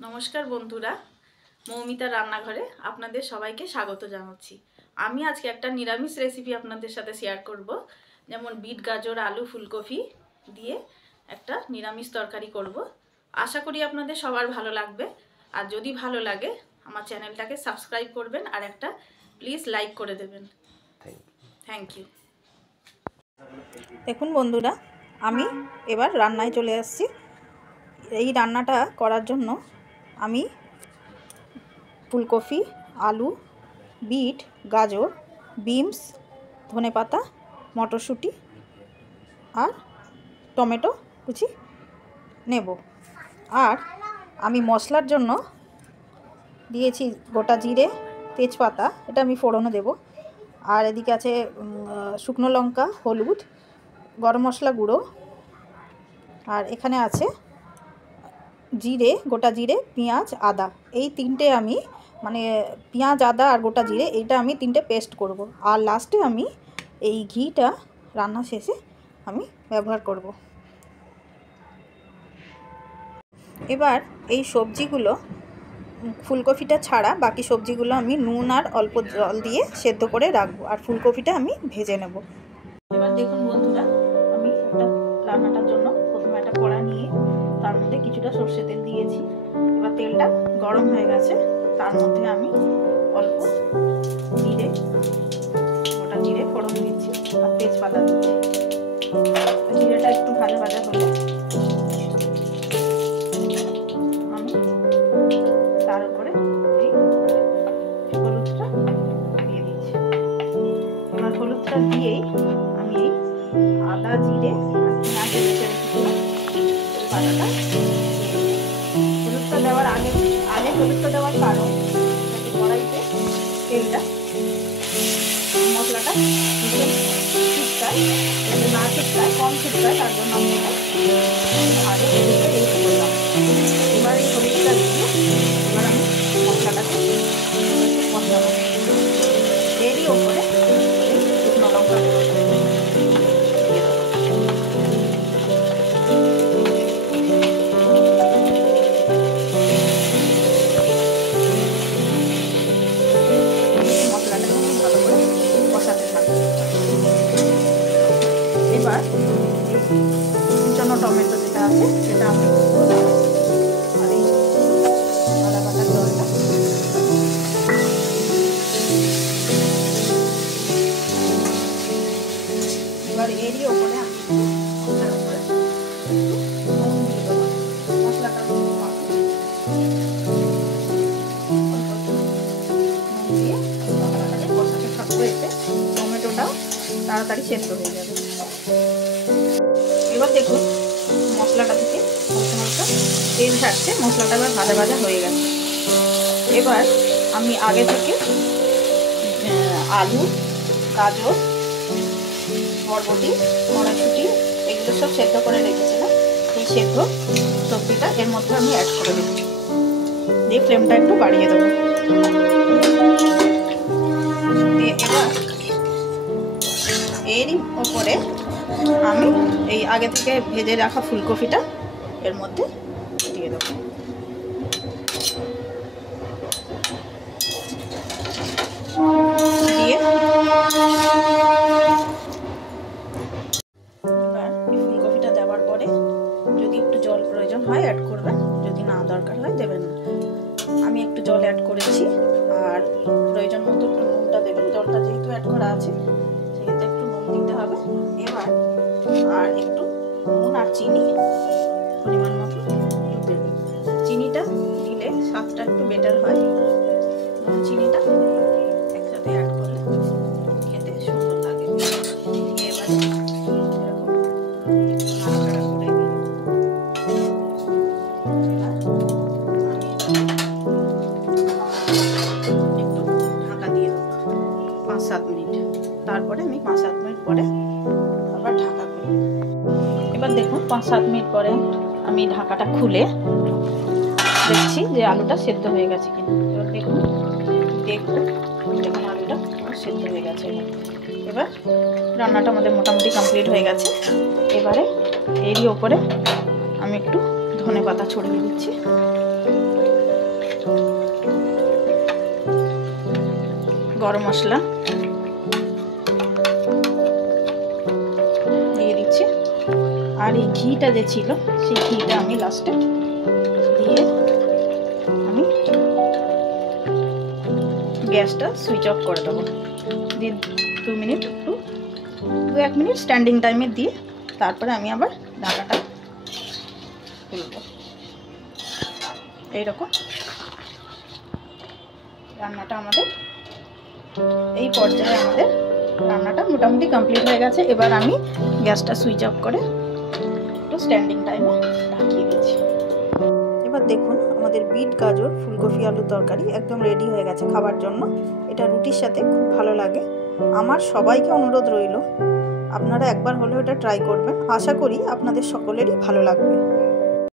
নমস্কার বন্ধুরা, মৌমিতা রান্নাঘরে আপনাদের সবাইকে স্বাগত জানাচ্ছি। আমি আজকে একটা নিরামিষ রেসিপি আপনাদের সাথে শেয়ার করব। যেমন বিট, গাজর, আলু, ফুলকপি দিয়ে একটা নিরামিষ তরকারি করব। আশা করি আপনাদের সবার ভালো লাগবে। আর যদি ভালো লাগে আমার চ্যানেলটাকে সাবস্ক্রাইব করবেন আর একটা প্লিজ লাইক করে দেবেন। Thank you. দেখুন বন্ধুরা, আমি এবার রান্নায় চলে আসছি। এই রান্নাটা করার জন্য আমি ফুলকপি, আলু, বিট, গাজর, বিনস, ধনেপাতা, মটরশুঁটি আর টমেটো কুচি নেব। আর আমি মশলার জন্য দিয়েছি গোটা জিরে, তেজপাতা, এটা আমি ফোড়নে দেব। আর এদিকে আছে শুকনো লঙ্কা, হলুদ, গরম মশলা গুঁড়ো, আর এখানে আছে জিরে, গোটা জিরে, পেঁয়াজ, আদা। এই তিনটে আমি মানে পেঁয়াজ, আদা আর গোটা জিরে এইটা আমি তিনটে পেস্ট করব। আর লাস্টে আমি এই ঘিটা রান্না শেষে আমি ব্যবহার করব। এবার এই সবজিগুলো, ফুলকপিটা ছাড়া বাকি সবজিগুলো আমি নুন আর অল্প জল দিয়ে সেদ্ধ করে রাখবো, আর ফুলকপিটা আমি ভেজে নেব। এবার দেখুন বন্ধুরা, আমি একটা রান্নাটার জন্য প্রথমে একটা কড়া নিয়ে তার মধ্যে কিছুটা সর্ষে তেল দিয়েছি। এবার তেলটা গরম হয়ে গেছে, তার মধ্যে আমি অল্প জিরে, গোটা জিরে ফোড়ন দিচ্ছি আর তেজপাতা দিচ্ছি। জিরেটা একটু ভাজা ভাজা হলে আমি তার উপরে এই হলুদটা দিয়ে দিচ্ছি। এবার হলুদটা দিয়েই আমি এই আদা, জিরে আর পেঁয়াজ বেটে রেখেছিলাম পাতাটা হলুদটা দেওয়ার আগে হলুদটা দেওয়ার কারণ যাতে কড়াইতে তেলটা মশলাটা ছিটকায়, যাতে না ছিটকায়, কম ছিটকায়, তার জন্য আমি এটা আগে হলুদটা ইউজ করলাম। এবার এই হলুদটা দিয়ে এবার আমি মশলাটাকে কষাবো। এরই ওপরে শুকনো লঙ্কা দিয়ে দেবো। এবার কুচানো টমেটো যেটা আছে সেটা আমি আর এই আদা বাটার জলটা এবার এরই ওপরে আমি মশলার উপরে নুন দিয়ে দেবো। মশলাটা নুন দিয়ে মশলাটাকে কষাতে থাকবো, এতে টমেটোটাও তাড়াতাড়ি সেদ্ধ হয়ে যাবে। এবার দেখুন মশলাটা থেকে হালকা হালকা তেল ছাড়ছে, মশলাটা এবার ভাজা ভাজা হয়ে গেছে। এবার আমি আগে থেকে আলু, গাজর, বরবটি, মটরশুঁটি এগুলো সব সেদ্ধ করে রেখেছিলাম। এই সেদ্ধ সবজিটা এর মধ্যে আমি অ্যাড করে দেবো, দিয়ে ফ্লেমটা একটু বাড়িয়ে দেবো। দিয়ে এবার এরই ওপরে আমি এই আগে থেকে ভেজে রাখা ফুলকপিটা এর মধ্যে দিয়ে দেবো। দিয়ে এবার এই ফুলকপিটা দেওয়ার পরে যদি একটু জল প্রয়োজন হয় অ্যাড করবেন, যদি না দরকার হয় দেবেন না। আমি একটু জল অ্যাড করেছি, আর প্রয়োজন মতো একটু নুনটা দেবেন। জলটা যেহেতু অ্যাড করা আছে সেহেতু একটু নুন দিতে হবে। এবার আর একটু নুন আর চিনি পরিমাণ মতো একটু দেবেন। চিনিটা দিলে স্বাদটা একটু বেটার হয়। নুন চিনিটা একসাথে অ্যাড করলে খেতে সুন্দর লাগে। এবার এরকম নাড়াচাড়া করে দিয়ে একটু ঢাকা দিয়ে দেবো 5-7 মিনিট। তারপরে আমি 5-7 মিনিট পরে আবার ঢাকা খুলি। এবার দেখুন 5-7 মিনিট পরে আমি ঢাকাটা খুলে দেখছি যে আলুটা সেদ্ধ হয়ে গেছে কিনা। এবার দেখুন আলুটা সেদ্ধ হয়ে গেছে। এবার রান্নাটা আমাদের মোটামুটি কমপ্লিট হয়ে গেছে। এবারে এরই ওপরে আমি একটু ধনেপাতা ছড়িয়ে দিচ্ছি। গরম মশলা দিয়ে দিচ্ছি, আর এই ঘিটা যে ছিল সেই ঘিটা আমি লাস্টে দিয়ে আমি গ্যাসটা সুইচ অফ করে দেবো। দিয়ে 1 মিনিট স্ট্যান্ডিং টাইমে দিয়ে তারপরে আমি আবার ঢাকাটা খুলব। এইরকম রান্নাটা আমাদের এই পর্যায়ে আমাদের রান্নাটা মোটামুটি কমপ্লিট হয়ে গেছে। এবার আমি গ্যাসটা সুইচ অফ করে একটু স্ট্যান্ডিং টাইমে ঢাকিয়ে দিচ্ছি। এবার দেখুন আমাদের বিট গাজর ফুলকপি আলুর তরকারি একদম রেডি হয়ে গেছে খাবার জন্য। এটা রুটির সাথে খুব ভালো লাগে। আমার সবাইকে অনুরোধ রইল আপনারা একবার হলেও এটা ট্রাই করবেন। আশা করি আপনাদের সকলেরই ভালো লাগবে।